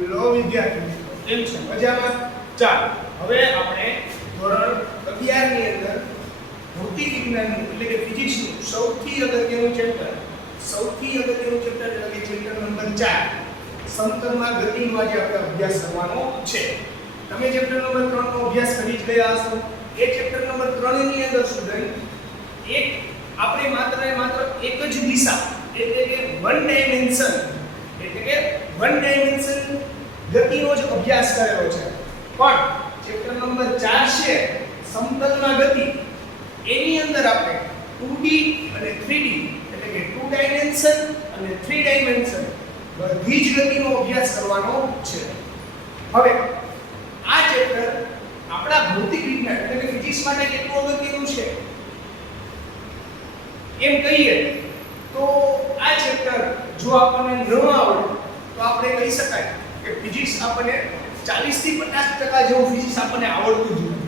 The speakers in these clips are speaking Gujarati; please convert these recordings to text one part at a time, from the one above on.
હેલો વિદ્યાર્થી મિત્રો, કેમ છે? મજામાં? ચાલો હવે આપણે ધોરણ 11 ની અંદર ભૌતિક વિજ્ઞાન એટલે કે ફિઝિક્સ નું સૌથી અગત્યનું ચેપ્ટર એટલે કે ચેપ્ટર નંબર 4 સમતલમાં ગતિનો આજે આપણે અભ્યાસ કરવાનો છે. તમે ચેપ્ટર નંબર 3 નો અભ્યાસ કરી જ ગયા હશો. એ ચેપ્ટર નંબર 3 ની અંદર સ્ટુડન્ટ આપણે માત્ર ને માત્ર એક જ દિશા એટલે કે વન ડાયમેન્શન ગતિનો જ અભ્યાસ કરેલો છે. પણ ચેપ્ટર નંબર 4 છે સમતલમાં ગતિ, એની અંદર આપણે 2D અને 3D એટલે કે 2 ડાયમેન્શન અને 3 ડાયમેન્શન બધી જ ગતિનો અભ્યાસ કરવાનો છે. હવે આ ચેપ્ટર આપણા ભૌતિક વિજ્ઞાન એટલે કે ફિઝિક્સ માટે કેટલું અગત્યનું છે એમ કહીએ તો આ ચેપ્ટર જો આપણને ન આવડે તો આપણે કહી શકાય કે ફિઝિક્સ આપણને 40 થી 50% જેવું ફિઝિક્સ આપણને આવડતું જ નથી.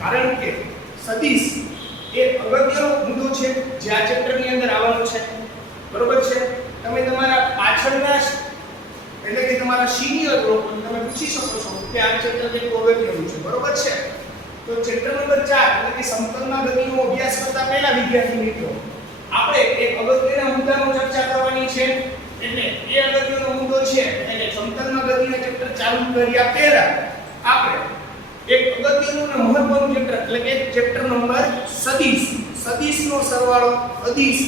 કારણ કે સદિશ એ અગત્યનો મુદ્દો છે જે આ ચેપ્ટરની અંદર આવવાનો છે. બરોબર છે? તમે તમારા પાછળના એટલે કે તમારા સિનિયર લોકોને તમે પૂછી શકો છો કે આ ચેપ્ટર કેટલું અગત્યનું છે. બરોબર છે? તો ચેપ્ટર નંબર 4 એટલે કે સમતલમાં ગતિનો અભ્યાસ કરતા પહેલા વિદ્યાર્થી મિત્રો આપણે એક અગત્યના મુદ્દાનો ચર્ચા કરવાની છે. એટલે એ અગત્યનો મુદ્દો છે એટલે સમતલમાં ગતિના ચેપ્ટર ચાલુ કર્યા પહેલા આપણે એક અગત્યનું અને મહત્વનું ચેપ્ટર એટલે કે ચેપ્ટર નંબર સદિશનો સરવાળો અદિશ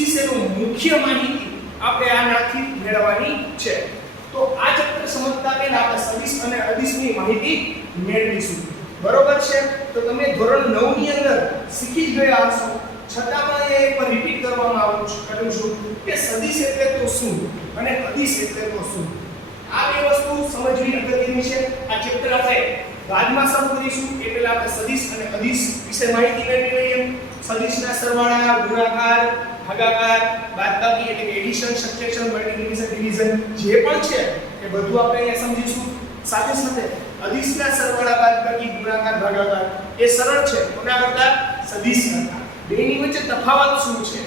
વિશેનું મુખ્ય માહિતી આપણે આનાથી મેળવવાની છે. તો આ ચેપ્ટર સમજતા પહેલા આપણે સદિશ અને અદિશની માહિતી મેળવીશું. બરોબર છે? તો તમે ધોરણ 9 ની અંદર શીખી જ ગયા હશો, છતાં પણ એક વાર રિપીટ કરવામાં કરું છું કે સદિશ એટલે તો શું અને અદિશ એટલે તો શું. આ બે વસ્તુ સમજવી અગત્યની છે. આ ચેપ્ટર આપણે બાદમાં શરૂ કરીશું. એ પહેલા આપણે સદિશ અને અદિશ વિશે માહિતી મેળવી લઈએ. સદિશના સરવાળા, ગુણાકાર, ભાગાકાર, બાદબાકી એટલે કે એડિશન, સબટ્રેક્શન, મલ્ટીપ્લિકેશન, ડિવિઝન જે પણ છે એ બધું આપણે અહીંયા સમજીશું. સાથે સાથે અદિશના સરવાળા, બાદબાકી, ગુણાકાર, ભાગાકાર એ સરળ છે કોના કરતા? સદિશ કરતા. બેની વચ્ચે તફાવત શું છે?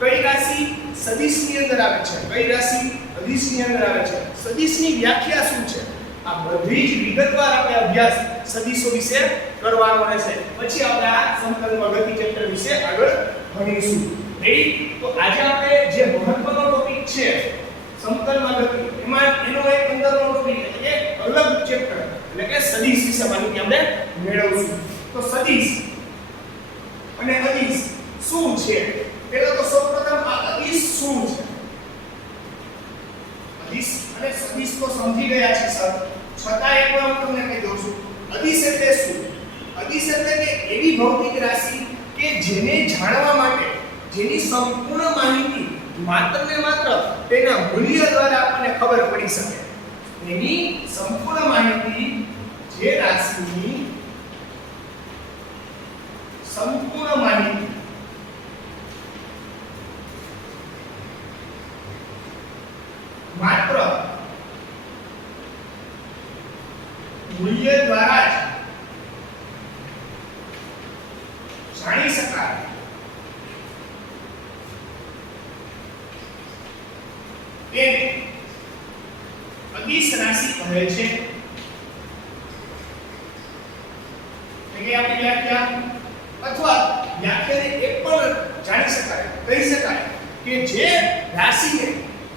કઈ રાશિ સદિશની અંદર આવે છે, કઈ રાશિ અદિશની અંદર આવે છે, સદિશની વ્યાખ્યા શું છે, આ બધી જ વિગતવાર આપણે અભ્યાસ સદિશો વિશે કરવાનો રહેશે. પછી આપણે આ સમતલમાં ગતિ ચેપ્ટર વિશે આગળ ભણીશું. રેડી? તો આજે આપણે જે મહત્વનો ટોપિક છે સમતલમાં ગતિ, એમાં એનો એક અંદરનો ટોપિક એટલે કે અલગ ચેપ્ટર એટલે કે સદિશ વિશે માહિતી આપણે મેળવશું. તો સદિશ અને અદિશ શું છે? પહેલા તો સૌપ્રથમ આ અદિશ શું છે? અદિશ અને સદિશ તો સમજી ગયા છે સર, છતાં એક વાર હું તમને કહી દઉં છું. અદિશ એટલે શું? અદિશ એટલે કે એવી ભૌતિક રાશિ કે જેને જાણવા માટે જેની સંપૂર્ણ માહિતી માત્ર ને માત્ર તેના મૂલ્ય દ્વારા આપણને ખબર પડી શકે. એની સંપૂર્ણ માહિતી જે રાશિની સંપૂર્ણ માહિતી માત્ર મૂલ્ય દ્વારા જ જાણી શકાય તેને અદિશ રાશિ કહે છે. એટલે આપણી વ્યાખ્યા અથવા વ્યાખ્યાને એ પણ જાણી શકાય, કહી શકાય કે જે રાશિને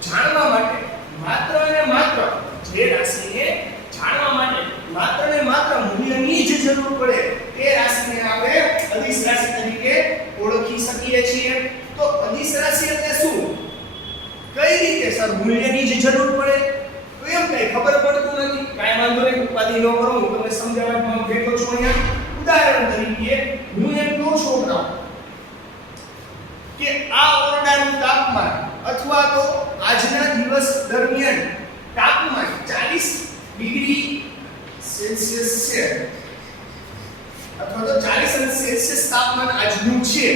જાણવા માટે માત્ર ને માત્ર મૂલ્યની જ જરૂર પડે તે રાશિને આપણે અદિશ રાશિ તરીકે ઓળખી શકીએ છીએ. તો અદિશ રાશિ એટલે શું? કઈ રીતે સર મૂલ્યની જ જરૂર પડે? તો એમ કઈ ખબર પડતું નથી. કાઈ વાંધો નહીં, ઉપાધિ ન કરો, હું તમને સમજાવવા બેઠો છું અહીંયા. ઉદાહરણ તરીકે હું એમ કહું છું કે આ ઓરડાનું તાપમાન અથવા તો આજના દિવસ દરમિયાન તાપમાન 40 ડિગ્રી સેલ્સિયસ છે અથવા તો 40 અંશ સેલ્સિયસ તાપમાન આજનું છે.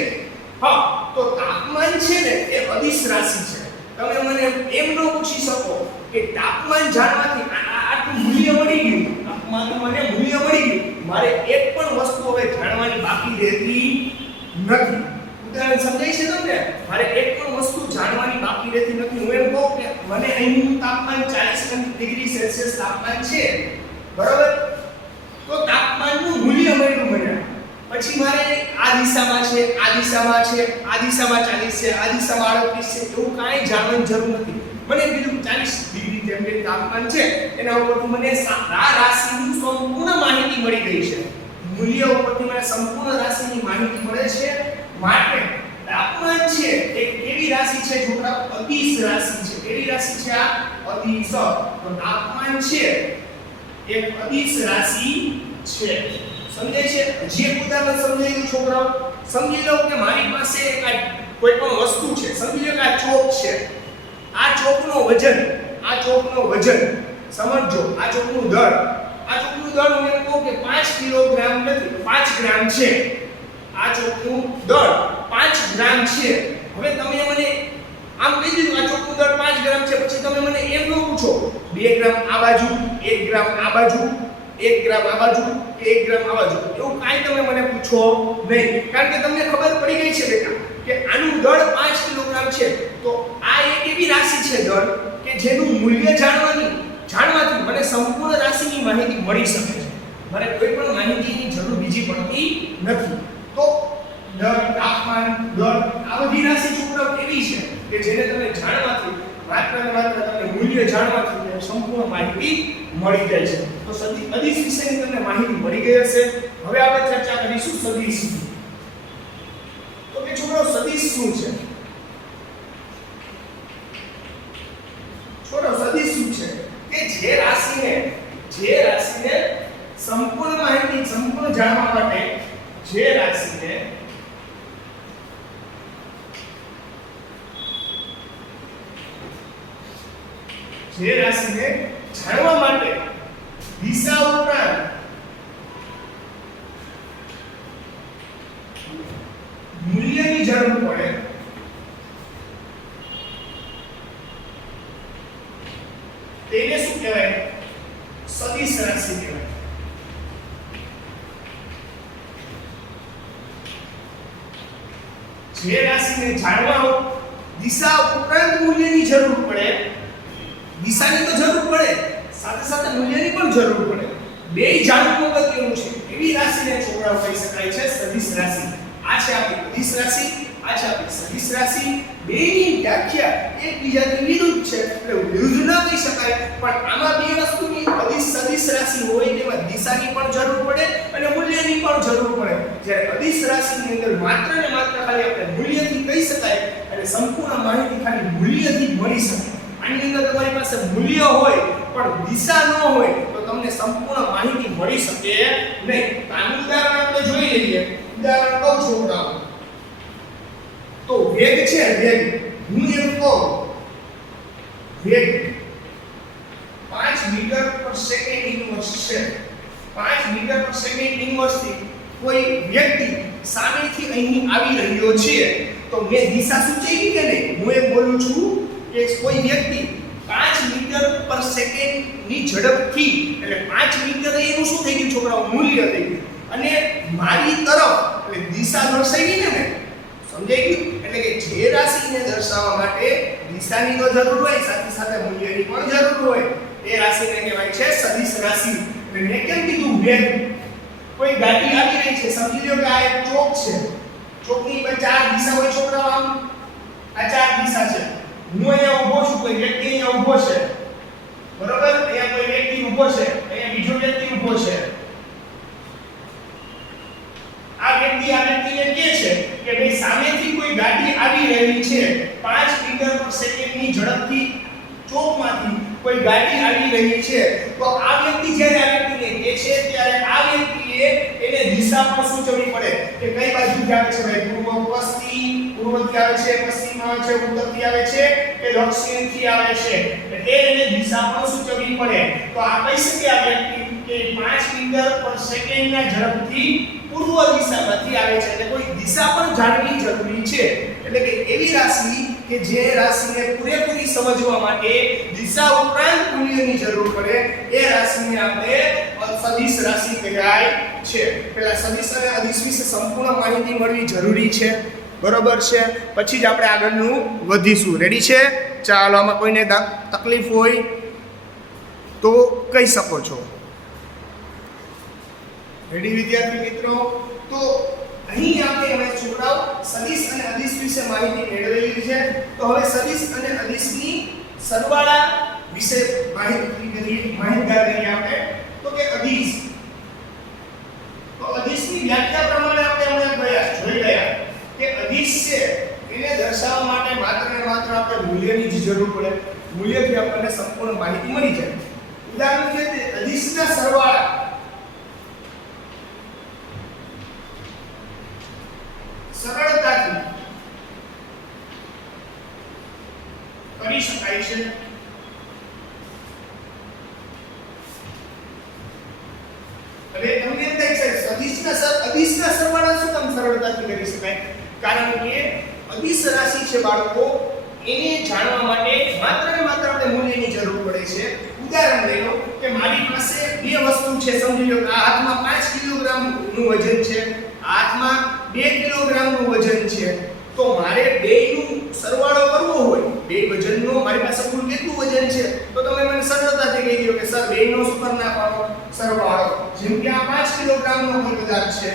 હા, તો તાપમાન છે ને એ અદિશ રાશિ છે. તમે મને એમ ન પૂછી શકો કે તાપમાન જાણવાથી આટલું મૂલ્ય મળી ગયું, તાપમાનનું મને મૂલ્ય મળી ગયું, મારે એક પણ વસ્તુ હવે જાણવાની બાકી રહેતી નથી. ઉદાહરણ સમજાય છે તમને? મારે એક પણ વસ્તુ જાણવાની બાકી રહેતી નથી. હું એમ કહું કે મને અહીંનું તાપમાન 40 ડિગ્રી સેલ્સિયસ તાપમાન છે, બરાબર? તો તાપમાનનું મૂલ્ય મળ્યું મને. પછી મારે આ દિશામાં છે, આ દિશામાં છે, આ દિશામાં 40 છે, આ દિશામાં 38 છે, એવું કાંઈ જાણવાની જરૂર નથી. મને કીધું 40 ડિગ્રી જેમ કે તાપમાન છે એના ઉપરથી મને આ રાશિની સંપૂર્ણ માહિતી મળી ગઈ છે. મૂલ્ય ઉપરથી મને સંપૂર્ણ રાશિની માહિતી મળે છે. માટે તાપમાન છે એક કેવી રાશિ છે છોકરાઓ? અદિશ રાશિ છે. કેવી રાશિ છે આ? અદિશ. તો તાપમાન છે એક અદિશ રાશિ છે. સમજે છે? જે ઉદાહરણ સમજાઈ ગયું છોકરાઓ? સમજી લો કે મારી પાસે કોઈ પણ વસ્તુ છે, સમજી લો કે આ ચોક છે. આ ચોકનો વજન સમજો. આ ચોકનું દળ હું એમ કહું કે 5 કિલોગ્રામ નથી, 5 ગ્રામ છે. આ ચોકનું દળ 5 ગ્રામ છે. હવે તમે મને આમ કહી દીધું આ ચોકનું દળ 5 ગ્રામ છે, પછી તમે મને એમ ન પૂછો 2 ગ્રામ આ બાજુ, 1 ગ્રામ આ બાજુ, 1 ગ્રામ આ બાજુ, 1 ગ્રામ આ બાજુ, એવું કાંઈ તમે મને પૂછો નહીં. કારણ કે તમને ખબર પડી ગઈ છે બેટા કે આનું દળ 5 કિલોગ્રામ છે. તો આ એક એવી રાશિ છે દળ કે જેનું મૂલ્ય જાણવાથી મને સંપૂર્ણ રાશિની માહિતી મળી શકે છે. મારે કોઈ પણ માહિતીની જરૂર બીજી પડતી નથી. તો દળ, તાપમાન, દળ આ બધી રાશિ છોકરાઓ એવી છે કે જેને તમે જાણવાથી માત્ર તમને મૂલ્ય જાણવાથી સંપૂર્ણ માહિતી મળી જાય છે. તો અદિશ વિશેની તમને માહિતી મળી ગઈ હશે. હવે આપણે ચર્ચા કરીશું સદિશ. તો કે છોકરાઓ સદિશ શું છે? સદિશ શું છે? કે જે રાશિને સંપૂર્ણ માહિતી જાણવા માટે જે રાશિને જાણવા માટે દિશા ઉપરાંત મૂલ્યની જરૂર પડે તેને શું કહેવાય? સદિશ રાશિ કહેવાય. જે રાશિને જાણવા દિશા ઉપરાંત મૂલ્યની જરૂર પડે, દિશાની તો જરૂર પડે, સાથે સાથે મૂલ્યની પણ જરૂર પડે. બેય જાણવું અગત્યનું છે. એવી રાશિને છોકરાઓ કહી શકાય છે સદિશ રાશિ. આ છે આપણી અદિશ રાશિ, આ છે આપણી સદિશ રાશિ. બેયની વ્યાખ્યા એકબીજાથી વિરુદ્ધ છે, એટલે વિરુદ્ધ ન કહી શકાય. પણ આમાં બે વસ્તુની સદિશ રાશિ હોય તેમાં દિશાની પણ જરૂર પડે અને મૂલ્યની પણ જરૂર પડે. જ્યારે અદિશ રાશિની અંદર માત્ર ને માત્ર ખાલી આપણે મૂલ્યથી કહી શકાય અને સંપૂર્ણ માહિતી ખાલી મૂલ્યથી મળી શકે. આની અંદર તમારી પાસે મૂલ્ય હોય પણ દિશા ન હોય તો તમને સંપૂર્ણ માહિતી મળી શકે નહીં. આનું ઉદાહરણ આપણે જોઈ લઈએ. ઉદાહરણ કહું છું છોકરાઓ, તો વેગ છે, વેગ હું એમ કહું વેગ 5 મીટર પર સેકન્ડ ઇન્વર્સ છે. 5 મીટર પર સેકન્ડ ઇન્વર્સ થી કોઈ વ્યક્તિ સામેથી અહીં આવી રહ્યો છે તો મેં દિશા સૂચવી કે નહીં? હું એમ બોલું છું કે કોઈ વ્યક્તિ 5 મીટર પર સેકન્ડ ની ઝડપથી, એટલે 5 મીટર એનું શું થઈ ગયું છોકરાઓ? મૂલ્ય થઈ ગયું. અને મારી તરફ એટલે દિશા દર્શાવી ને મેં, સમજાઈ ગયું? એટલે કે જે રાશિને દર્શાવવા માટે દિશાની તો જરૂર હોય, સાથે સાથે મૂલ્યની પણ જરૂર હોય, એ રાશિને કહેવાય છે સદિશ રાશિ. એટલે મેં કેમ કીધું વેગ? કોઈ ગાડી આવી રહી છે, સમજી લો કે આ એક ચોક છે. ચોકની પર 4 દિશા હોય છોકરાઓ. આમ આ 4 દિશા છે. હું અહીંયા ઊભો છું, કોઈ વ્યક્તિ અહીંયા ઊભો છે, બરોબર? અહીંયા કોઈ વ્યક્તિ ઊભો છે, અહીંયા બીજો વ્યક્તિ ઊભો છે. આ વ્યક્તિને કહે છે કે ભાઈ સામેથી કોઈ ગાડી આવી રહી છે, 5 મીટર પર સેકન્ડની ઝડપથી ચોકમાંથી કોઈ ગાડી આવી રહી છે. તો આ વ્યક્તિ જ્યારે આ વ્યક્તિને કહે છે ત્યારે આ વ્યક્તિએ એને દિશા પણ સૂચવવી પડે કે કઈ બાજુથી આવે છે. ભાઈ પૂર્વથી આવે છે, પશ્ચિમ આવે છે, ઉત્તરથી આવે છે કે દક્ષિણથી આવે છે, એટલે એને દિશા પણ સૂચવવી પડે. તો આ કહી શકે આ વ્યક્તિ કે 5 મીટર પર સેકન્ડના ઝડપથી પૂર્વ દિશામાંથી આવે છે. એટલે કોઈ દિશા પણ જાણવી જરૂરી છે. એટલે કે એવી રાશિ કે જે રાશિને પૂરેપૂરી સમજવા માટે દિશા ઉપરાંત મૂલ્યની જરૂર પડે, એ રાશિને આપણે સદિશ રાશિ કહેવાય છે. પહેલા સદિશ અને અદિશ વિશે સંપૂર્ણ માહિતી મળવી જરૂરી છે. બરોબર છે, પછી જ આપણે આગળનું વધીશું. રેડી છે? ચાલો, આમાં કોઈને તકલીફ હોય તો કહી શકો છો. રેડી વિદ્યાર્થી મિત્રો? તો અહીં આપણે હવે છોકરાઓ સદિશ અને અદિશ વિશે માહિતી મેળવેલી છે. તો હવે સદિશ અને અદિશની સરવાળા વિશે માહિતગાર કરીએ આપણે. તો કે અદિશ, તો અદિશની વ્યાખ્યા પ્રમાણે આપણે હમણાં જોઈ ગયા કે અદિશ છે એને દર્શાવવા માટે માત્ર ને માત્ર આપણે મૂલ્યની જ જરૂર પડે. મૂલ્યથી આપણને સંપૂર્ણ માહિતી મળી જાય. ઉદાહરણ તરીકે અદિશના સરવાળા સરળતાથી કરી શકાય છે. હવે તમને એમ થાય છે અદિશના સરવાળા શું કામ સરળતાથી કરી શકાય? કારણ કે અદિશ રાશિ છે બાળકો, એને જાણવા માટે માત્ર ને માત્ર આપણે મૂલ્યની જરૂર પડે છે. ઉદાહરણ લઈ લો કે મારી પાસે બે વસ્તુ છે, સમજી લો આ હાથમાં 5 કિલોગ્રામ નું વજન છે, આ હાથમાં 2 કિલોગ્રામ નું વજન છે. તો મારે બેયનું સરવાળો કરવો હોય, બે વજનનો મારી પાસે કુલ કેટલું વજન છે, તો તમે મને સરળતાથી કહી દો કે સર બેયનો શું કરી નાખવાનો સરવાળો. જેમ કે આ 5 કિલોગ્રામનો કોઈ પદાર્થ છે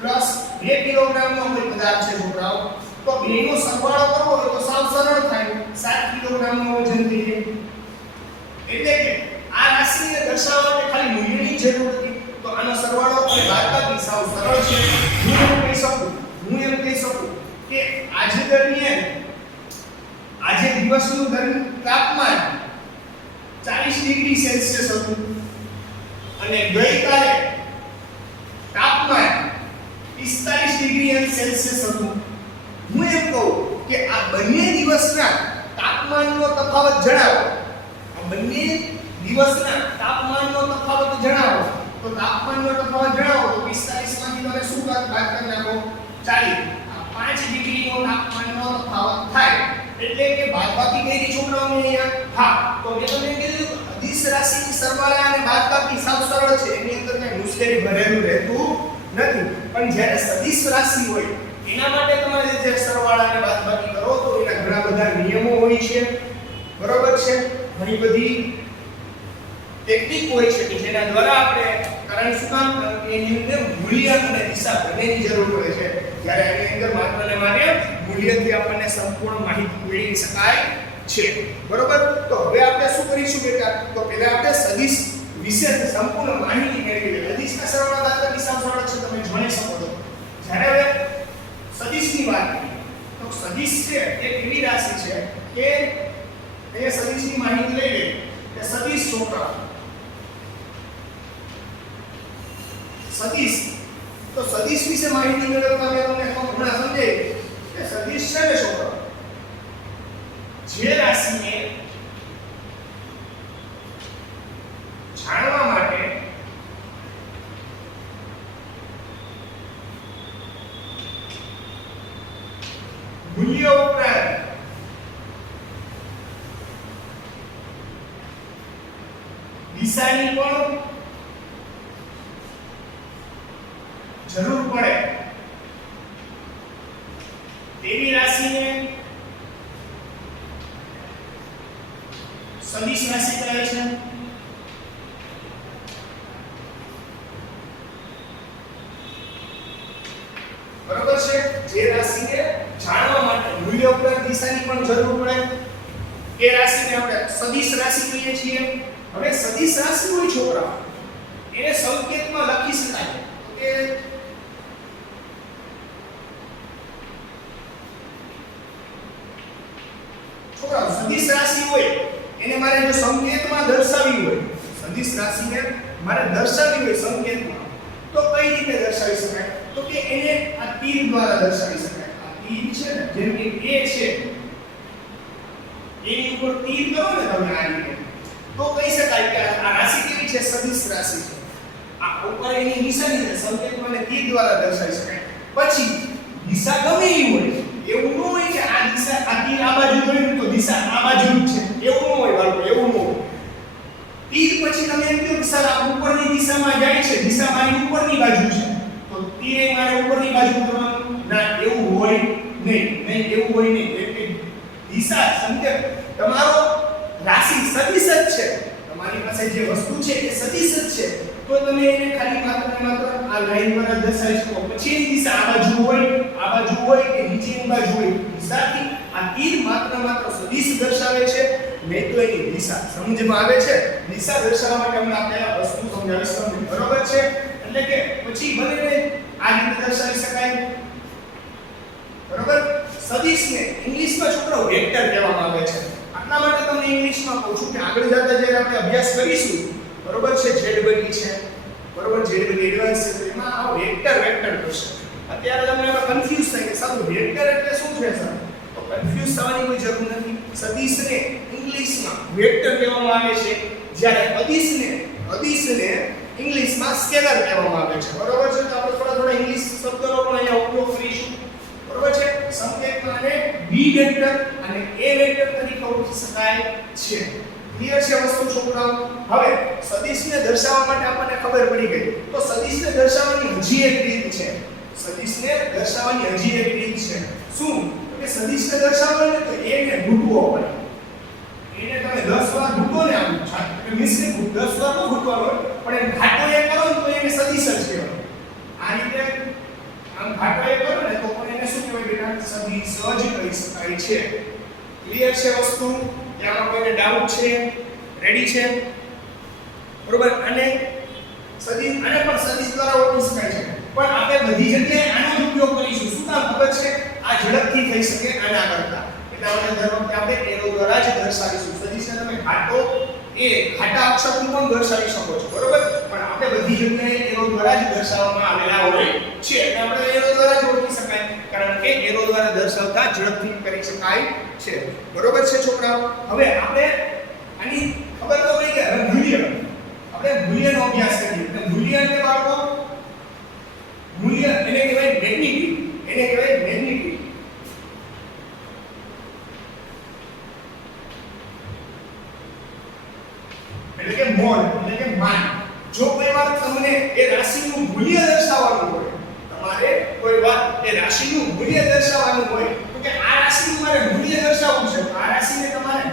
પ્લસ 2 કિલોગ્રામનો કોઈ પદાર્થ છે છોકરાઓ, તો બેયનો સરવાળો કરવો હોય તો સાવ સરળ થાય, 7 કિલોગ્રામનો વજન થઈ જાય. એટલે કે આ રાશિને દર્શાવવા માટે ખાલી મૂલ્યની જરૂર હતી. તો આનો સરવાળો અને બાદબાકી સાવ સરળ છે. હું એમ કહી શકું કે આજે દિવસનું તાપમાન 40 ડિગ્રી સેલ્સિયસ હતું અને ગઈકાલે તાપમાન 45 ડિગ્રી સેલ્સિયસ હતું. હું એમ કહું કે આ બંને દિવસના તાપમાનનો તફાવત જણાવો. આ બંને દિવસના તાપમાનનો તફાવત જણાવો. તો તાપમાનનો તફાવત જણાવો તો 45 માંથી તમે શું બાદ કરી નાખો? 40. 5 ડિગ્રીનો તાપમાનનો તફાવત થાય. એટલે કે બાદબાકી કઈ રીતે છોકરાઓને અહીંયા? હા, તો મેં તમને કીધું અદિશ રાશિની સરવાળા અને બાદબાકી સાવ સરળ છે. એની અંદર કઈ મુશ્કેલી ભરેલું રહેતું નથી. પણ જ્યારે સદિશ રાશિ હોય એના માટે તમારે જે સરવાળા અને બાદબાકી કરો તો એના ઘણા બધા નિયમો હોય છે. બરોબર છે? ઘણી બધી ટેકનિક હોય છે કે જેના દ્વારા આપણે કારણ શું કામ એની અંદર મૂલ્ય અને દિશા બંનેની જરૂર પડે છે. જ્યારે એની અંદર માત્ર ને માત્ર મૂલ્યથી આપણને સંપૂર્ણ માહિતી મેળવી શકાય છે. બરોબર? તો હવે આપણે શું કરીશું બેટા? તો પહેલા આપણે સદિશ વિશે સંપૂર્ણ માહિતી મેળવી લઈએ. અદિશના સરવાળા બાદબાકી સાવ સરળ છે, તમે જાણી શકો છો. જ્યારે હવે સદિશની વાત કરીએ તો સદિશ છે એક એવી રાશિ છે કે એ સદિશની માહિતી લઈ લે કે સદિશ છોકરા સદિશ, તો સદિશ વિશે માહિતી મેળવતા મેં તમને હમણાં સમજાવી કે સદિશ છે ને છોકરા જે રાશિને જાણવા માટે મૂલ્ય ઉપરાંત દિશાની પણ જરૂર પડે તેવી રાશિને સદિશ રાશિ કહે છે. બરોબર છે? જે રાશિને જાણવા માટે મૂલ્ય ઉપરાંત દિશાની પણ જરૂર પડે એ રાશિને આપણે સદિશ રાશિ કહીએ છીએ. હવે સદિશ રાશિ હોય છોકરા એને સંકેતમાં લખી શકાય કે છોકરા સદિશ રાશિ હોય એને મારે જો સંકેતમાં દર્શાવવી હોય, સદિશ રાશિને મારે દર્શાવવી હોય સંકેતમાં, તો કઈ રીતે દર્શાવી શકાય? તો કે એને આ તીર દ્વારા દર્શાવી શકાય. આ તીર છે ને, જેમ કે A છે એની ઉપર તીર કરો ને તમે આ રીતે, તો કહી શકાય કે આ રાશિ કેવી છે? સદિશ રાશિ છે. આ ઉપર એની નિશાની છે, સંકેતમાં ને તીર દ્વારા દર્શાવી શકાય. પછી દિશા ગમે એવી હોય, એવું ન હોય કે આ દિશા આ તીર આ બાજુ ગયું તો દિશા આ બાજુ જ છે, એવું ન હોય બાળકો, એવું ન હોય. તીર પછી તમે એમ કહો કે સર આ ઉપરની દિશામાં જાય છે, દિશા મારી ઉપરની બાજુ છે, તો તીર એ મારે ઉપરની બાજુ કરવાનું ના, એવું હોય ક્યાંય એવું હોય નહીં કે દિશા સંકેત તમારો રાશિ સદિશ જ છે, તમારી પાસે જે વસ્તુ છે એ સદિશ જ છે, તો તમે એને ખાલી માત્ર આ લાઈન દ્વારા દર્શાવી શકો. પછી એની દિશા આ બાજુ હોય કે નીચેની બાજુ હોય, દિશાથી આ તીર માત્ર સદિશ દર્શાવે છે, નહીં તો એની દિશા સમજમાં આવે છે. દિશા દર્શાવવા માટે હમણાં આપણે આ વસ્તુ સમજાવીશ તમને, બરોબર છે? એટલે કે પછી ભલે આ રીતે દર્શાવી શકાય, બરોબર? સદિશને ઇંગ્લિશમાં છોકરાઓ વેક્ટર કહેવામાં આવે છે. આટલા માટે તમને ઇંગ્લિશમાં કહું છું કે આગળ જતા જ્યારે આપણે અભ્યાસ કરીશું, બરોબર છે, ZBD છે, બરોબર, ZBD એડવાન્સ છે, એમાં આ વેક્ટર થશે. અત્યારે તમને એમાં કન્ફ્યુઝ થાય કે સાહેબ વેક્ટર એટલે શું છે સર? તો કન્ફ્યુઝ થવાની કોઈ જરૂર નથી. સદિશને ઇંગ્લિશમાં વેક્ટર કહેવામાં આવે છે, જ્યારે અદિશને ઇંગ્લિશમાં સ્કેલર કહેવામાં આવે છે, બરોબર છે? તો આપણે થોડા ઇંગ્લિશ શબ્દોનો પણ અહીંયા ઉપયોગ કરીશું, બરોબર છે? સંકેતમાં આને બી વેક્ટર અને એ વેક્ટર તરીકે ઓળખી શકાય છે. ક્લિયર છે વસ્તુ છોકરાઓ? હવે સદિશને દર્શાવવા માટે આપણને ખબર પડી ગઈ, તો સદિશને દર્શાવવાની હજી એક રીત છે. સદિશને દર્શાવવાની હજી એક રીત છે. શું? કે સદિશને દર્શાવવા ને તો એને ઘૂંટવો પડે. એને તમે 10 વાર ઘૂંટો ને આમ એટલે મિશ્ર 10 વાર તો ઘૂંટવાનો હોય, પણ એ ઘાટો એ કરો ને તો એને સદિશ જ કહેવાય. આ રીતે આમ ઘાટો એ કરો ને તો પણ એને શું કહેવાય બેટા? સદિશ જ કહી શકાય છે. ક્લિયર છે વસ્તુ? ત્યાં કોઈને ડાઉટ છે? રેડી છે? બરોબર? અને પણ સદિશ દ્વારા ઓળખી શકાય છે, પણ આપણે બધી જગ્યાએ આનો જ ઉપયોગ કરીશું. શું કામ ખબર છે? આ ઝડપથી થઈ શકે આના કરતા. એટલા માટે દર વખતે આપણે એરો દ્વારા જ દર્શાવીશું. સદિશને તમે ઘાટા અક્ષરથી પણ દર્શાવી શકો છો, બરોબર? પણ આપણે બધી જગ્યાએ એરો દ્વારા જ દર્શાવવામાં આવેલા હોય છે. એટલે આપણે એરો દ્વારા જ ઓળખી શકાય, કારણ કે એરો દ્વારા દર્શાવતા ઝડપથી કરી શકાય છે. બરોબર છે છોકરાઓ? હવે આપણે આની ખબર તો પડી કે હવે મૂલ્ય, આપણે મૂલ્યનો અભ્યાસ કરીએ. એટલે મૂલ્ય એટલે બાળકો, મૂલ્ય એને કહેવાય મેગ્નિટ્યુડ. એને કહેવાય મેગ્નિટ્યુડ. એટલે કે મોલ, એટલે કે માન. જો કોઈ વાર તમને એ રાશિનું મૂલ્ય દર્શાવવાનું હોય, તમારે કોઈ વાર એ રાશિનું મૂલ્ય દર્શાવવાનું હોય, તો કે આ રાશિનું મારે મૂલ્ય દર્શાવવું છે, આ રાશિને તમારે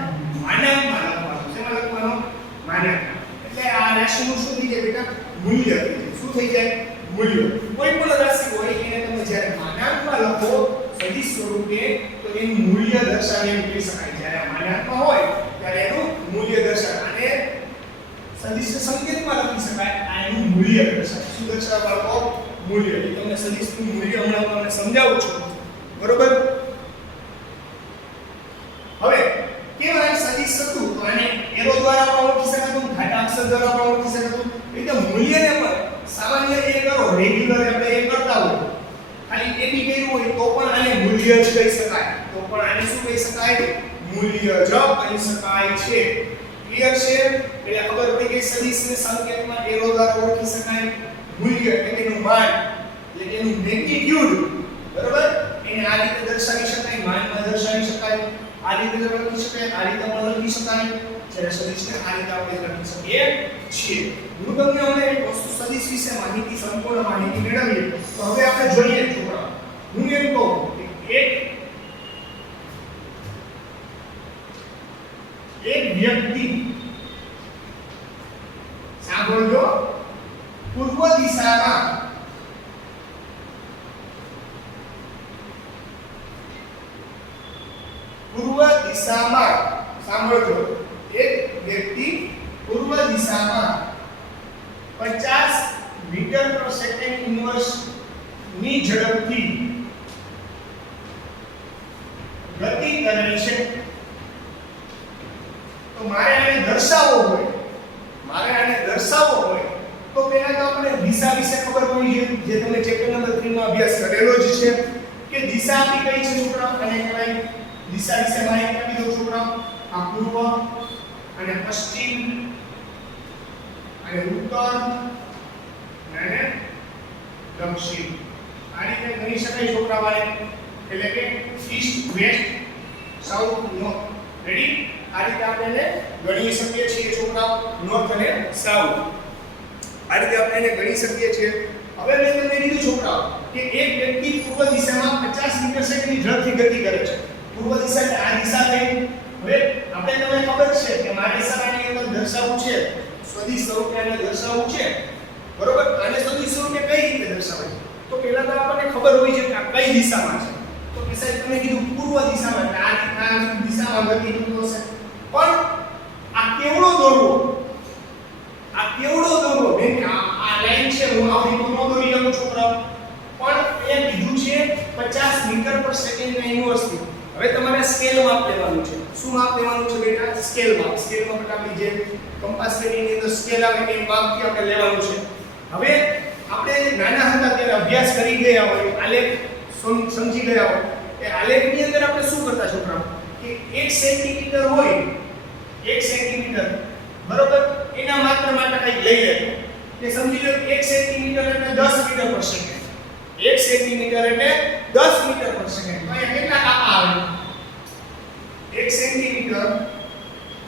માનાંકમાં લખવાનું. શેમાં લખવાનું? માનાંકમાં. એટલે આ રાશિનું શું થઈ જાય બેટા? મૂલ્ય થઈ જાય. શું થઈ જાય? મૂલ્ય. કોઈ પણ રાશિ હોય એને તમે જ્યારે માનાંકમાં લખો સદિશ સ્વરૂપે, તો એનું મૂલ્ય દર્શાવી એમ કહી શકાય. જ્યારે માનાંકમાં હોય ત્યારે એનું મૂલ્ય દર્શાવે. અને સદિશને સંકેતમાં લખી શકાય, આ એનું મૂલ્ય દર્શાવે. શું દર્શાવે બાળકો? મૂલ્ય. એ તમને સદિશનું મૂલ્ય હમણાં તમને સમજાવું છું, બરોબર? હવે કેવા સદિશ હતું? તો આને એરો દ્વારા પણ ઓળખી શકાતું, ઘાટા અક્ષર દ્વારા પણ ઓળખી શકાતું. એટલે મૂલ્યને પણ સામાન્ય એ કરો, રેગ્યુલર આપણે એ કરતા હોય, ખાલી એ બી કર્યું હોય તો પણ આને મૂલ્ય જ કહી શકાય. તો પણ આને શું કહી શકાય? મૂલ્ય જ કહી શકાય છે. ક્લિયર છે? એટલે ખબર પડી ગઈ સદિશને સંકેતમાં એરો દ્વારા ઓળખી શકાય. મૂલ્ય એટલે એનું માન, એટલે એનું મેગ્નિટ્યુડ, બરોબર? એને આ રીતે દર્શાવી શકાય, માનમાં દર્શાવી શકાય, આ રીતે લખી શકાય, આ રીતે પણ લખી શકાય. જ્યારે સદિશને આ રીતે આપણે લખી શકીએ છીએ. હું તમને હવે એક વસ્તુ સદિશ વિશે માહિતી, સંપૂર્ણ માહિતી મેળવીએ. તો હવે આપણે જોઈએ છોકરા, હું એમ કહું કે એક વ્યક્તિ, સાંભળજો, પૂર્વ દિશામાં સાંભળજો, એક વ્યક્તિ પૂર્વ દિશામાં 50 મીટર પર સેકન્ડ ઇન્વર્સ ની ઝડપથી ગતિ કરે છે. તો મારે આને દર્શાવવો હોય, તો પહેલા તો આપણે દિશા વિશે ખબર હોવી જોઈએ, જે તમે ચેપ્ટર નંબર 3 માં અભ્યાસ કરેલો જ છે કે દિશા આપણી કઈ છે છોકરાઓ? અને કહેવાય દિશા વિશે માહિતી આપી દો છોકરાઓ. આ પૂર્વ અને પશ્ચિમ અને ઉત્તર અને દક્ષિણ, આ રીતે ગણી શકાય છોકરાઓને. એટલે કે east, west, south, north. Ready? આ રીતે આપણે ગણી શકીએ છીએ છોકરાઓ, નોર્થ અને સાઉથ. આ રીતે આપણે એને ગણી શકીએ છીએ. હવે મેં તમને કીધું છોકરાઓ કે એક વ્યક્તિ પૂર્વ દિશામાં 50 મીટર સેકન્ડની ઝડપથી ગતિ કરે છે. પૂર્વ દિશા એટલે આ દિશા થઈ. હવે આપણે તમને ખબર છે કે મારે સરાની અંદર દર્શાવવું છે, સદિશ સ્વરૂપે આને દર્શાવવું છે. બરોબર? આને સદિશ સ્વરૂપે કઈ રીતે દર્શાવાય? તો પહેલા તો આપણને ખબર હોવી જોઈએ કે આ કઈ દિશામાં છે. તો કે સાહેબ તમે કીધું પૂર્વ દિશામાં, એટલે આ દિશામાં ગતિ થતો હશે. પણ આ કેવડો દોરવો, આ કેવડો દોરવો, બેન આ લાઈન છે, હું આવી તો ન દોરી શકું છોકરાઓ, પણ એ કીધું છે 50 મીટર પર સેકન્ડના ઇન્વર્સથી. હવે તમારે સ્કેલ માપ લેવાનું છે. શું માપ લેવાનું છે બેટા? સ્કેલ માપ. સ્કેલ માપ એટલે આપણી જે કંપાસ પેનની અંદર સ્કેલ આવે એ માપથી આપણે લેવાનું છે. હવે આપણે નાના હતા ત્યારે અભ્યાસ કરી ગયા હોય, આલેખ સમજી ગયા હોય, એ આલેખની અંદર આપણે શું કરતા છોકરાઓ કે 1 સેન્ટીમીટર હોય, 1 સેન્ટીમીટર, બરોબર, એના માત્ર માટે કંઈક લઈ લેતો. કે સમજી લો 1 સેન્ટીમીટર એટલે 10 મીટર પર સેકન્ડ. 1 સેન્ટીમીટર એટલે 10 મીટર પર સેકન્ડ. તો અહીંયા કેટલા કાપા આવે? 1 સેન્ટીમીટર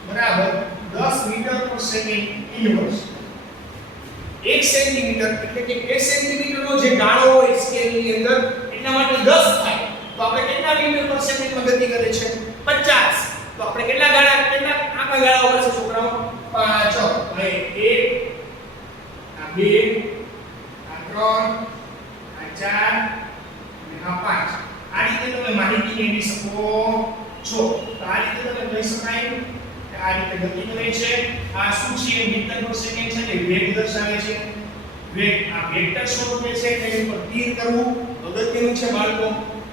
બરાબર 10 મીટર પર સેકન્ડ ઇન્વર્સ. 1 સેન્ટીમીટર એટલે કે 1 સેન્ટીમીટરનો જે ગાળો હોય સ્કેલની અંદર એટલા માટે 10 થાય. તો આપણે કેટલા મીટર પર સેકન્ડમાં ગતિ કરે છે? 50. તો આપણે કેટલા ગાળા, કેટલા આખા ગાળા ઉપર છે છોકરાઓ? 5. હવે 1 આ 2 આ 3 4 અને આ 5. આ રીતે તમે માહિતી મેળવી શકો છો. તો આ રીતે તમે કહી શકાય કે આ રીતે ગતિ કરે છે. આ શું છે? મીટર પર સેકન્ડ છે, એટલે વેગ દર્શાવે છે. વેગ આ વેક્ટર સ્વરૂપે છે, તેની પર તીર કરવું અગત્યનું છે બાળકો,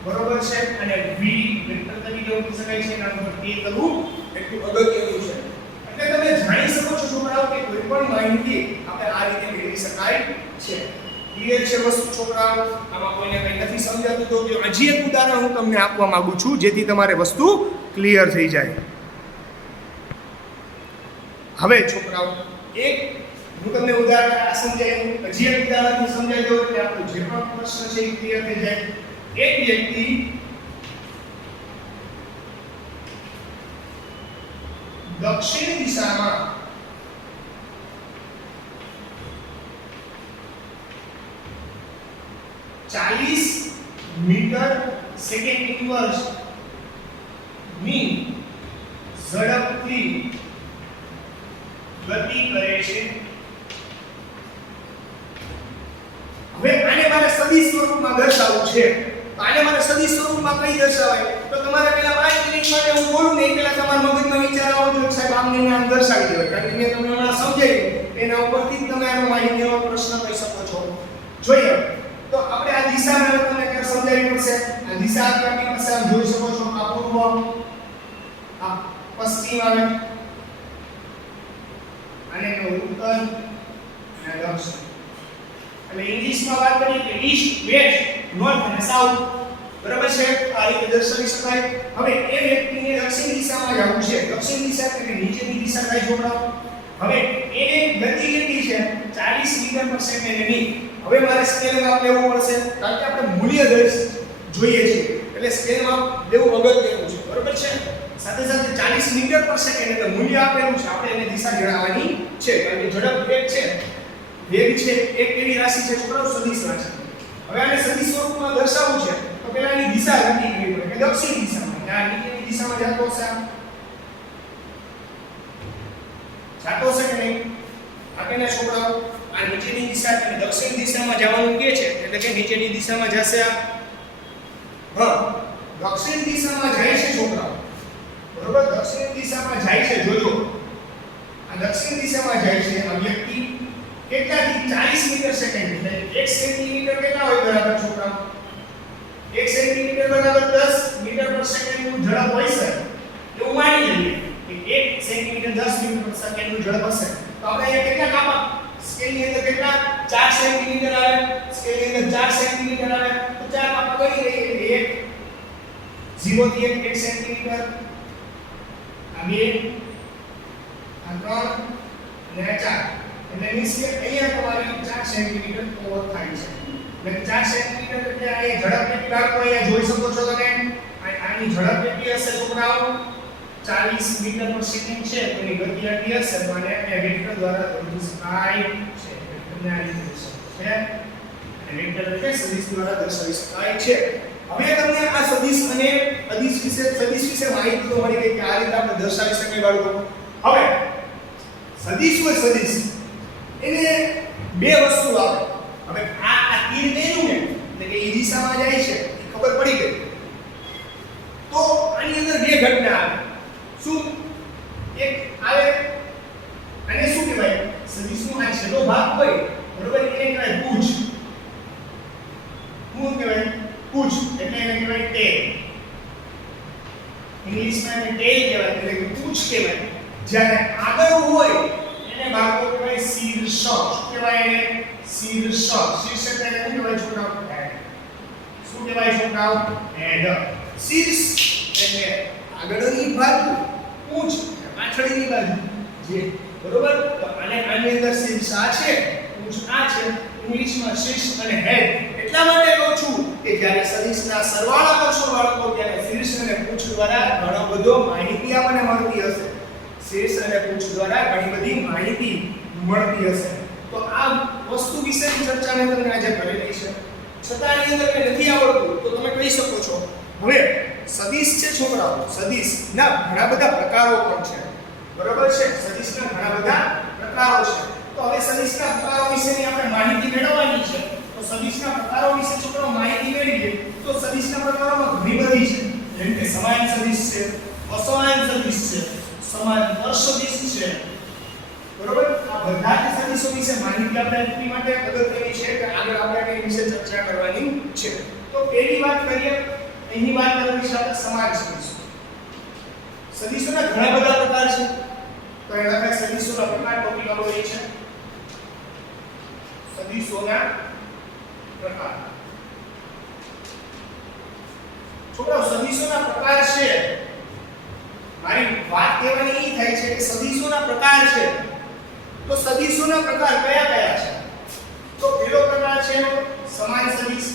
બરોબર છે. અને v વેક્ટર તરીકે ઓળખી શકાય છે, એના પર તીર કરવું એટલું અગત્યનું છે. એટલે તમે જાણી શકો છો છોકરાઓ કે કોઈ પણ માહિતી આપણે આ રીતે મેળવી શકાય છે. ક્લિયર છે વસ્તુ છોકરાઓ? આમાં કોઈને કંઈ નથી સમજાતું તો હજી એક ઉદાહરણ હું તમને આપવા માંગુ છું જેથી તમારે વસ્તુ ક્લિયર થઈ જાય. હવે છોકરાઓ એક હું તમને ઉદાહરણ સમજાવ્યું, હજી એક ઉદાહરણ હું સમજાવી દઉં એટલે આપણો જે પણ પ્રશ્ન છે એ ક્લિયર થઈ જાય. એક વ્યક્તિ દક્ષિણ દિશામાં 40 મીટર સેકન્ડ ઇન્વર્સ ની ઝડપથી ગતિ કરે છે. હવે આને મારે સદિશ સ્વરૂપમાં દર્શાવવું છે. તો આને મારે સદિશ સ્વરૂપમાં કઈ દર્શાવાય? તો તમારે પહેલા 5 મિનિટ માટે હું બોલું ને પહેલા તમારા મગજમાં વિચાર આવવો જોઈએ સાહેબ આમને આમ દર્શાવી દેવાય. કારણ કે મેં તમને હમણાં સમજાવ્યું એના ઉપરથી જ તમે આનો માહિતીનો પ્રશ્ન કહી શકો છો. જોઈએ તો આપણે આ દિશાને તમને કે સમજાવવી પડશે. આ દિશા આપણી પાસે આમ જોઈ શકો છો. આ પૂર્વ, આ પશ્ચિમ આવે, અને ઉત્તર અને દક્ષિણ. એટલે ઇંગ્લિશમાં વાત કરીએ કે ઈસ્ટ, વેસ્ટ, નોર્થ અને સાઉથ, બરાબર છે. આ રીતે દર્શાવી શકાય. હવે એ વ્યક્તિને દક્ષિણ દિશામાં જવું છે. દક્ષિણ દિશા એટલે નીચેની દિશા થાય છોકરાઓ. હવે એને ગતિ કેટલી છે? 40 મીટર પર સેકન્ડની. હવે મારે સ્કેલ માપ લેવું પડશે કારણ કે આપણે મૂલ્ય જોઈએ છે, એટલે સ્કેલ માપ લેવું અગત્યનું છે, બરોબર છે. સાથે સાથે 40 મીટર પર સેકન્ડ એટલે મૂલ્ય આપેલું છે, આપણે એને દિશા જણાવવાની છે. કારણ કે ઝડપ વેગ છે, વેગ છે એક એવી રાશિ છે છોકરાઓ, સદિશ રાશિ. હવે આને સદિશ સ્વરૂપમાં દર્શાવવું છે તો પહેલા એની દિશા નક્કી કરવી પડે કે દક્ષિણ દિશામાં. આ નીચેની દિશામાં જતો હશે, જાતો છે કે નહીં? આગળના છોકરાઓ આ નીચેની દિશા એટલે દક્ષિણ દિશામાં જવાનું કે છે, એટલે કે નીચેની દિશામાં જશે. હા, દક્ષિણ દિશામાં જાય છે છોકરાઓ, બરોબર. દક્ષિણ દિશામાં જાય છે. જોજો આ દક્ષિણ દિશામાં જાય છે. આ વ્યક્તિ કેટલાથી 40 મીટર સેકન્ડ એટલે 1 સેન્ટીમીટર કેટલા હોય બરાબર છોકરાઓ? 1 સેન્ટીમીટર બરાબર 10 મીટર પર સેકન્ડનું ઝડપ હોય છે. એવું માની લઈએ કે 1 સેન્ટીમીટર 10 મીટર પર સેકન્ડનું ઝડપ હશે. તો આપણે અહીંયા કેટલા કાપા? સ્કેલની અંદર કેટલા? 4 સેન્ટીમીટર આવે. સ્કેલની અંદર 4 સેન્ટીમીટર આવે તો 4 કાપા ગણી લઈએ એટલે 1 0 થી 1 સેન્ટીમીટર, આ 2 આ 3 અને આ 4. એટલે મીન્સ કે અહીંયા તમારી 4 સેન્ટીમીટર કવર થાય છે. એટલે 4 સેન્ટીમીટર એટલે આ ઝડપ કેટલી બાળકો અહીંયા જોઈ શકો છો તમે. આની ઝડપ કેટલી હશે છોકરાઓ? 40 મીટર પર સેકન્ડ છે તો એની ગતિ આટલી હશે. તો આને વેક્ટર દ્વારા દર્શાવી શકાય છે. વેક્ટરને આ રીતે દર્શાવે છે. વેક્ટર એટલે કે સદિશ દ્વારા દર્શાવી શકાય છે. હવે તમને આ સદિશ અને અદિશ વિશે માહિતી તો મળી ગઈ કે આ રીતે આપણે દર્શાવી શકીએ બાળકો. હવે સદિશ હોય સદિશ એને બે વસ્તુ આવે. હવે આ તીર ગયું ને એટલે કે એ દિશામાં જાય છે એ ખબર પડી ગઈ. તો આની અંદર બે ઘટના આવે. શું? એક આવે અને શું કહેવાય સદિશનો આ છેલ્લો ભાગ હોય બરોબર એને કહેવાય ભુજ. શું કહેવાય? ભુજ એટલે એને કહેવાય ટેલ. ઇંગ્લિશમાં એને ટેલ કહેવાય એટલે કે ભુજ કહેવાય. જ્યારે આગળ હોય એને બાળકો કહેવાય શીર્ષ. શું કહેવાય એને? શીર્ષ. શીર્ષ એટલે શું કહેવાય છોકરાઓ? હેડ. શું કહેવાય છોકરાઓ? હેડ. શીર્ષ એટલે આગળની બાજુ, પૂંછ પાછળની બાજુ જે બરોબર. તો આની અંદર શીર્ષ આ છે, પૂંછ આ છે. ઇંગ્લિશમાં શીર્ષ અને હેડ. એટલા માટે કહું છું કે જ્યારે સદિશના સરવાળા કરશો બાળકો ત્યારે શીર્ષ અને પૂંછ દ્વારા ઘણો બધો માહિતી આપણને મળતી હશે. શીર્ષ અને પૂંછ દ્વારા ઘણી બધી માહિતી મળતી હશે. તો આ વસ્તુ વિશેની ચર્ચા મેં તમને આજે કરેલી છે. છતાં આની અંદર કંઈ નથી આવડતું તો તમે કહી શકો છો. હવે સદિશ છે છોકરાઓ, સદિશના ઘણા બધા પ્રકારો પણ છે બરોબર છે. સદિશના ઘણા બધા પ્રકારો છે. તો હવે સદિશના પ્રકારો વિશેની આપણે માહિતી મેળવવાની છે. તો સદિશના પ્રકારો વિશે છોકરાઓ માહિતી મેળવીએ તો સદિશના પ્રકારોમાં ઘણી બધી છે. જેમ કે સમાન સદિશ છે, અસમાન સદિશ છે, સમાંતર સદિશ છે બરોબર. આ બધા જ સદિશો વિશે માહિતી આપણે આપણી માટે અગત્યની છે કે આગળ આપણે એની વિશે ચર્ચા કરવાની છે. તો પહેલી વાત કરીએ, અહીંની વાત કરવી છે આપણે સમાન સદિશ. સદિશોના ઘણા બધા પ્રકાર છે. તો એના કારણે સદિશોના પ્રકાર ટોપિક આપણો એ છે. સદિશોના પ્રકાર. છોકરાઓ સદિશોના પ્રકાર છે. મારી વાત કહેવાની એ થાય છે કે સદિશોના પ્રકાર છે. તો સદિશોના પ્રકાર કયા કયા છે? તો પહેલો પ્રકાર છે સમાન સદિશ.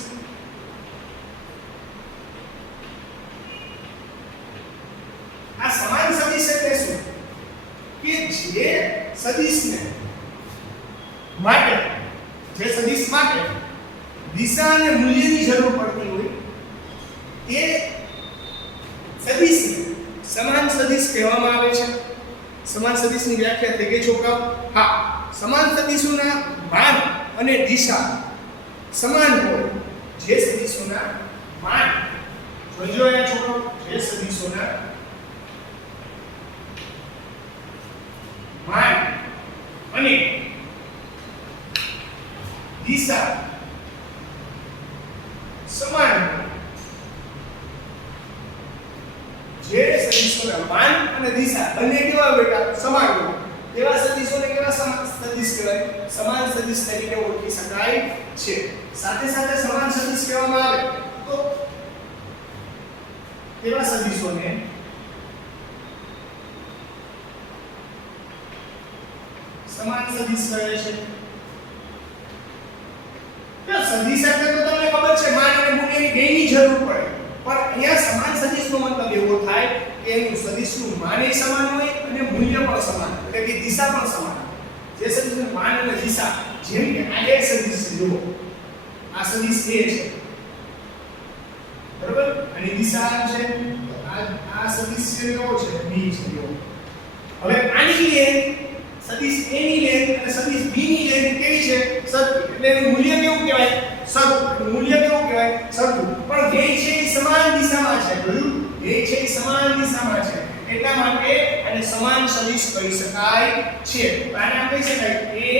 આ સમાન સદિશ એટલે શું? કે જે સદિશને માટે દિશા અને મૂલ્યની જરૂર પડતી હોય તે સદિશને સમાન સદિશ કહેવામાં આવે છે. સમાન સદિશની વ્યાખ્યા થઈ ગઈ છોકરાઓ. હા, સમાન સદિશોના માન અને દિશા સમાન હોય. જે સદિશોના માન જોજો અહીંયા છોકરાઓ, જે સદિશોના માન અને દિશા સમાન, જે સદિશોના માન અને દિશા બંને કેવા બેટા સમાન હોય તેવા સદિશોને કેવા સદિશ કહેવાય? સમાન સદિશ તરીકે ઓળખી શકાય છે. સાથે સાથે સમાન સદિશ કહેવામાં આવે તો તેવા સદિશોને સમાન સદિશ કહે છે. તો સદિશ એટલે તો તમને ખબર છે માન અને મૂલ્યની બેયની જરૂર પડે. પણ અહીંયા સમાન સદિશનો મતલબ એવો થાય કે એનું સદિશનું માન સમાન હોય અને મૂલ્ય પણ સમાન, એટલે કે દિશા પણ સમાન. જે સદિશનું માન અને દિશા, જેમ કે આ એક સદિશ છે, જુઓ આ સદિશ A છે બરોબર, અને દિશા છે આ સદિશ છે કેવો છે? B છે. હવે આની લેન્થ સદિશ A ની લેન્થ અને સદિશ B ની લેન્થ કેવી છે? સરખી. એટલે એનું મૂલ્ય કેવું કહેવાય? સરખું. મૂલ્ય કેવું કહેવાય? સરખું. પણ ધ્યેય છે એ સમાન દિશામાં છે. જોયું? ધ્યેય છે એ સમાન દિશામાં છે. એટલા માટે આને સમાન સદિશ કહી શકાય છે. આને આમ કહી શકાય A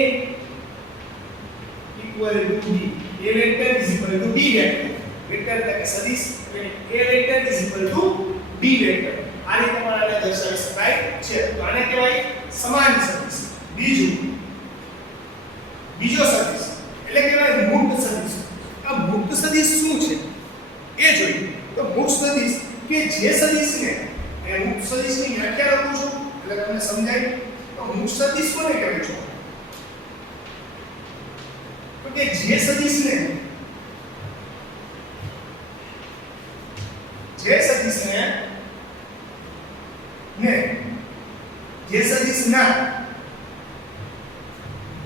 equal to B. A vector is equal to B vector. Vector એટલે કે સદિશ એટલે A vector is equal to B vector. આ રીતે પણ આને દર્શાવી શકાય છે. તો આને કહેવાય સમાન સદિશ. બીજો સદિશ એટલે કહેવાય મુક્ત સદિશ. આ મુક્ત સદિશ શું છે એ જોઈએ. તો મુક્ત સદિશ કે જે સદિશને એ મુક્ત સદિશની વ્યાખ્યા લખું છું એટલે તમને સમજાય. તો મુક્ત સદિશ કોને કહેવાય છે? તો કે જે સદિશને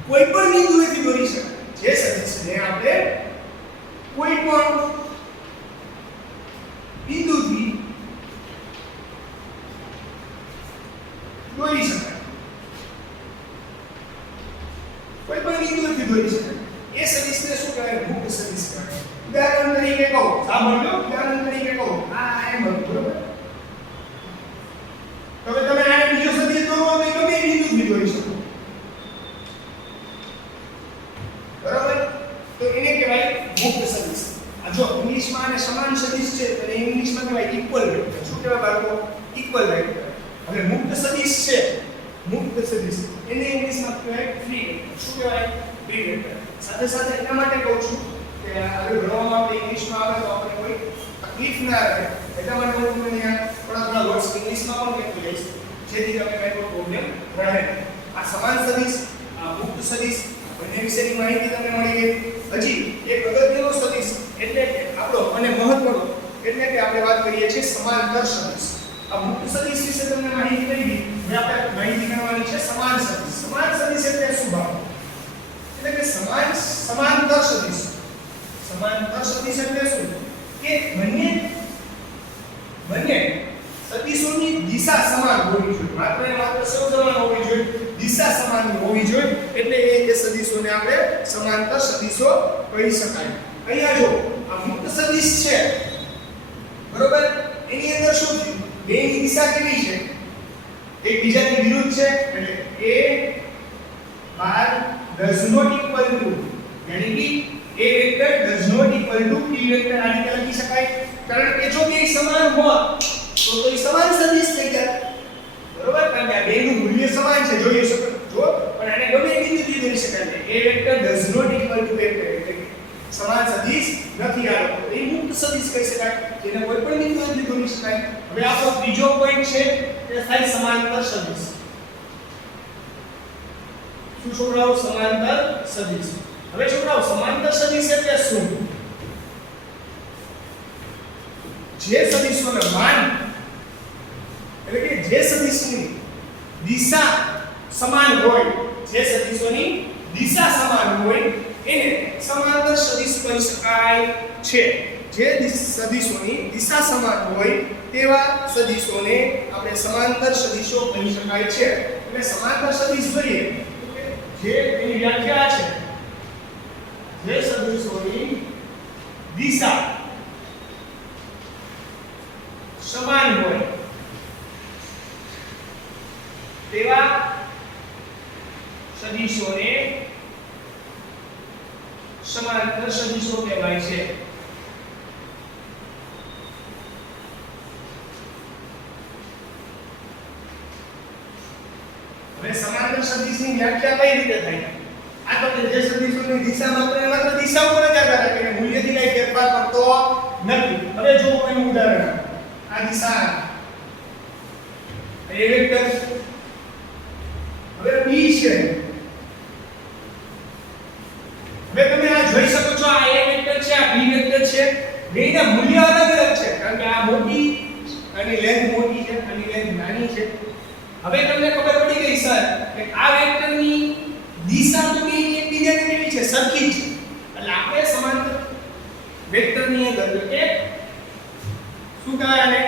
કોઈ પણ બિંદુએથી દોરી શકાય. જે સદિશને આપણે કોઈ પણ બિંદુથી દોરી શકાય, કોઈ પણ બિંદુથી દોરી શકાય. એ સદિશને શું કહેવાય? મુક્ત સદિશ કહેવાય. ઉદાહરણ તરીકે કહો, સાંભળજો, ઉદાહરણ તરીકે કહો, આ એમ હતું, બરોબર? હવે તમે આને બીજો સદિશ દોરો તો ગમે એ બિંદુથી દોરી શકો, બરાબર? તો એને કહેવાય મુક્ત સદિશ. આ જો ઇંગ્લિશમાં આને સમાન સદિશ છે તો ઇંગ્લિશમાં કહેવાય ઇક્વલ વેક્ટર. શું કહેવાય બાળકો? Equal vector. હવે મુક્ત સદિશ છે, મુક્ત સદિશ એને ઇંગ્લિશમાં કહેવાય ફ્રી વેક્ટર. શું કહેવાય? Free vector. સાથે સાથે એના માટે કહું છું કે આગળ ભણવામાં આપણે ઇંગ્લિશમાં આવે તો આપણે કોઈ તકલીફ ના રહે, એટલા માટે હું તમને અહીંયા થોડા વર્ડ્સ ઇંગ્લિશમાં પણ લખી દઈશ જેથી તમને કોઈ પ્રોબ્લેમ રહે નહીં. આ સમાન સદિશ, આ મુક્ત સદિશ, બંને વિશેની માહિતી તમને મળી ગઈ. હજી એક અગત્યનો સદિશ એટલે કે આપણો અને મહત્વનો એટલે કે આપણે વાત કરીએ છીએ સમાંતર સદિશ. આ મુક્ત સદિશ વિશે તમને માહિતી મળી ગઈ. હવે આપણે માહિતી કરવાની છે સમાન સદિશ. સમાન સદિશ એટલે શું ભાવ? એટલે કે સમાંતર સદિશ. સમાંતર સદિશ એટલે શું? કે બંને સદિશોની દિશા સમાન હોવી જોઈએ. માત્ર ને માત્ર સૌસમાન હોવી જોઈએ, દિશા સમાન હોવી જોઈએ. એટલે એ સદિશોને આપણે સમાંતર સદિશો કહી શકાય. અહીંયા જો આ મુક્ત સદિશ છે, બરોબર? એની અંદર શું છે? બેની દિશા કેવી છે? એકબીજાની વિરુદ્ધ છે. એટલે a does not equal to, यानी कि a vector does not equal to b vector આ રીતે લખી શકાય. કારણ કે જો બે સમાન હોય તો એ સમાન સદિશ થઈ જાય, બરોબર? કારણ કે આ બેનું મૂલ્ય સમાન છે, જોઈ શકો જો, પણ આને ગમે એ બિંદુથી દોરી શકાય છે. a vector does not equal to vector એટલે કે સમાન સદિશ નથી. આ લોકો એ મુક્ત સદિશ કહી શકાય, જેને કોઈ પણ બિંદુથી દોરી શકાય. હવે આપણો ત્રીજો પોઈન્ટ છે તે થાય સમાંતર સદિશ. શું છોકરાઓ? સમાંતર સદિશ. હવે છોકરાઓ સમાંતર સદિશ એટલે શું? જે સદિશોના માન એટલે કે જે સદિશની દિશા સમાન હોય, જે સદિશોની દિશા સમાન હોય એને સમાંતર સદિશ કહી શકાય છે. જે સદિશોની દિશા સમાન હોય તેવા સદિશોને આપણે સમાંતર સદિશો કહી શકાય છે. એટલે સમાંતર સદિશ જોઈએ જે એની વ્યાખ્યા છે, જે સદિશોની દિશા સમાન હોય તેવા સદિશોને સમાંતર સદિશો કહેવાય છે. હવે સમાંતર સદિશની વ્યાખ્યા કઈ રીતે થાય? આ તો જે સદિશોની દિશા માત્ર દિશા ઉપર જ આધાર રાખે, મૂલ્યથી કઈ ફેરફાર કરતો નથી. હવે જો કોઈ ઉદાહરણ, આ દિશા a વેક્ટર, હવે b છે. હવે તમે આ જોઈ શકો છો, આ a વેક્ટર છે, આ b વેક્ટર છે. બેના મૂલ્ય અલગ અલગ છે કારણ કે આ મોટી, આની લેન્થ મોટી છે, આની લેન્થ નાની છે. હવે તમને ખબર પડી ગઈ સર કે આ વેક્ટરની દિશા તો બે એકબીજાની કેવી છે? સરખી છે. એટલે આપણે સમાંતર વેક્ટરની અંદર કે શું કહેવાય આને?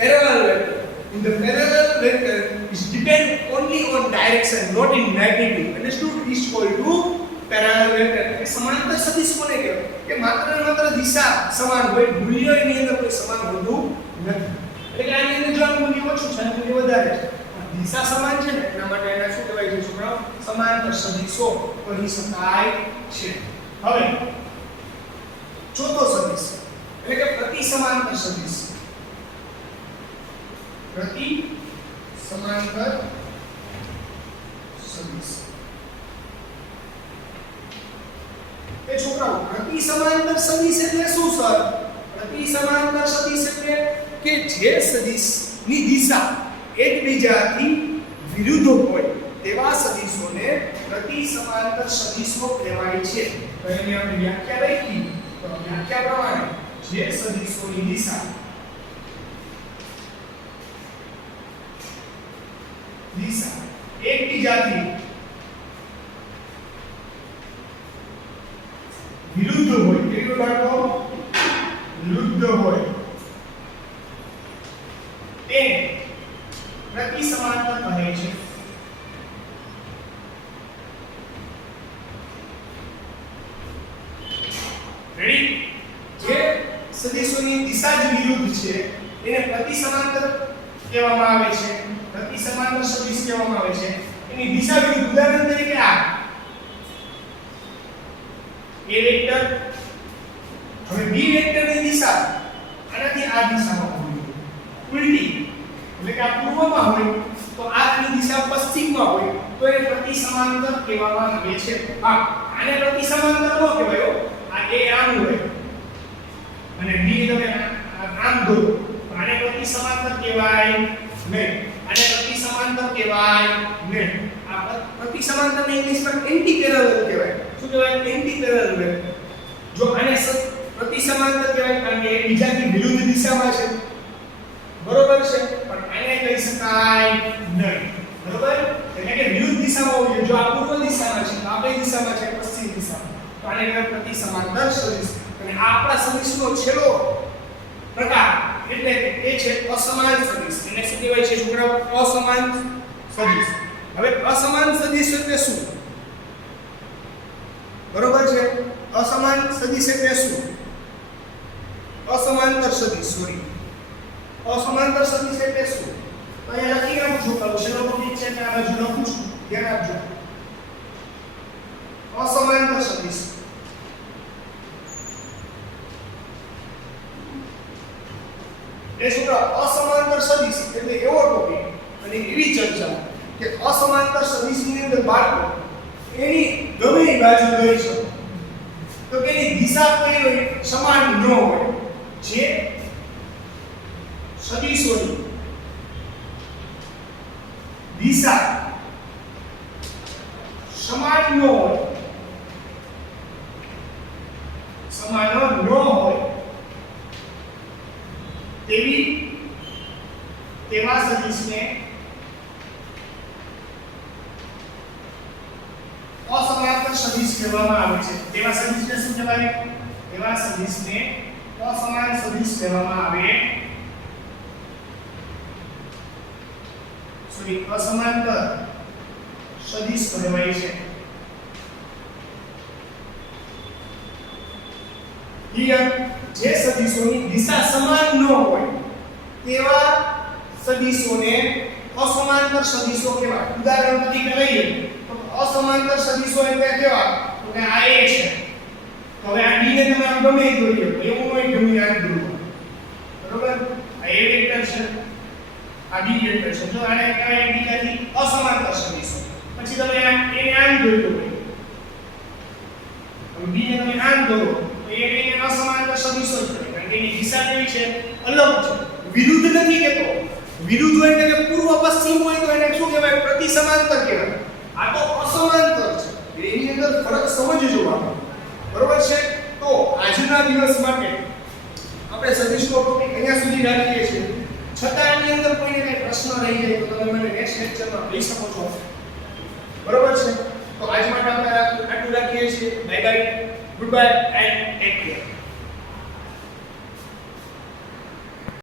parallel vector. In the parallel vector is depend only on direction, not in magnitude. Understood? Is called to parallel vector. કે સમાંતર સદિશ કોને કહેવાય? કે માત્ર ને માત્ર દિશા સમાન હોય, મૂલ્ય એની અંદર કોઈ સમાન હોતું નથી. એટલે કે આની અંદર જો આ મૂલ્ય ઓછું છે અને મૂલ્ય વધારે છે, દિશા સમાન છે ને એટલા માટે એને શું કહેવાય છે છોકરાઓ? સમાંતર સદિશો કહી શકાય છે. હવે ચોથો સદિશ એટલે કે પ્રતિ સમાંતર સદિશ. પ્રતિ સમાંતર સદિશ એ છોકરાઓ પ્રતિ સમાંતર સદિશ એટલે શું સર? પ્રતિ સમાંતર સદિશ એટલે કે જે સદિશની દિશા એકબીજાથી વિરુદ્ધ હોય તેવા સદિશોને પ્રતિ સમાંતર સદિશો કહેવાય છે. તો એની આપણે વ્યાખ્યા રાખી તો વ્યાખ્યા પ્રમાણે જે સદિશોની દિશા એકબીજાથી વિરુદ્ધ હોય તેવી વિરુદ્ધ આંકડો લુપ્ત હોય તેને પ્રતિ સમાંતર કહે છે. રેડી? જે સદિશોની દિશા જ વિરુદ્ધ છે એને પ્રતિ સમાંતર કહેવામાં આવે છે. પ્રતિ સમાંતર સદિશ કહેવામાં આવે છે. એની દિશા વિરુદ્ધ, ઉદાહરણ તરીકે આ A વેક્ટર, હવે B વેક્ટરની દિશા આનાથી આ દિશામાં હોય, ઉલટી, એટલે કે આ પૂર્વમાં હોય તો આની દિશા પશ્ચિમમાં હોય તો એને પ્રતિ સમાંતર કહેવામાં આવે છે. હા, આને પ્રતિ સમાંતર ન કહેવાય. આ A આમ હોય અને B તમે આમ દોરો, આને પ્રતિ સમાંતર કહેવાય નહીં. આને પ્રતિ સમાંતર કહેવાય નહીં. આ પ્રતિ સમાંતરને ઇંગ્લિશમાં એન્ટી પેરેલલ કહેવાય. શું કહેવાય? Anti parallel. જો આને પ્રતિ સમાંતર કહેવાય કારણ કે એ બીજાની વિરુદ્ધ દિશામાં છે, બરોબર છે, પણ આને કહી શકાય નહીં. બરોબર? એટલે કે વિરુદ્ધ દિશામાં હોય. જો આ પૂર્વ દિશામાં છે તો આ કઈ દિશામાં છે? પશ્ચિમ દિશામાં. તો આને કહેવાય પ્રતિ સમાંતર સદિશ. અને આ આપણા સદિશનો છેલ્લો પ્રકાર એટલે એ છે અસમાન સદિશ. એને શું કહેવાય છે છોકરાઓ? અસમાન સદિશ. હવે અસમાન સદિશ એટલે શું? બરોબર છે? અસમાન સદિશ એટલે શું? અસમાંતર સદિશ, સોરી, અસમાંતર સદિશ એટલે શું? તો અહીંયા લખી નાખું છું, શેનો ટોપિક છે એટલે આ બાજુ લખું છું, ધ્યાન આપજો. અસમાંતર સદિશ એ સૂત્ર અસમાંતર સદિશ એટલે એવો ટોપિક અને એવી ચર્ચા કે અસમાંતર સદિશની અંદર બાળકો એની ગમે એ બાજુ લઈ શકો તો કે એની દિશા કોઈ હોય સમાન ન હોય. જે સદિશોની દિશા સમાન ન હોય, સમાન ન હોય તેવા સદિશને અસમાંતર સદિશ કહેવામાં આવે છે. તેવા સદિશને શું કહેવાય? તેવા સદિશને અસમાન સદિશ કહેવામાં આવે. સોરી, અસમાંતર સદિશ કહેવાય છે. ક્લિયર? જે સદિશોની દિશા સમાન ન હોય તેવા સદિશોને અસમાંતર સદિશો કહેવાય. ઉદાહરણ તરીકે લઈએ તો અસમાંતર સદિશો એટલે કેવા? તો કે આ A છે, તો હવે આ B ને તમે આમ ગમે એ દોરી લો, એવું હોય ગમે આમ દોરો, બરોબર? આ A વેક્ટર છે, આ B વેક્ટર છે. જો આને કહેવાય બીજાથી અસમાંતર સદિશો. પછી તમે આ A ને આમ દોરી લો, હવે B ને તમે આમ દોરો તો એ બેને અસમાંતર સદિશો જ કહેવાય. કારણ કે એની દિશા કેવી છે? અલગ છે, વિરુદ્ધ નથી કહેતો. વિરુદ્ધ હોય એટલે કે પૂર્વ પશ્ચિમ હોય તો એને શું કહેવાય? પ્રતિ સમાંતર કહેવાય. આ તો અસમાંતર છે, એની અંદર ફરક સમજજો આપણે, બરોબર છે? તો આજના દિવસ માટે આપણે સદિશનો ટોપિક અહીંયા સુધી રાખીએ છીએ. છતાં આની અંદર કોઈને કઈ પ્રશ્ન રહી જાય તો તમે મને નેક્સ્ટ લેક્ચરમાં લઈ શકો છો, બરોબર છે? તો આજ માટે આપણે આટલું રાખીએ છીએ. Bye bye, good bye and take care.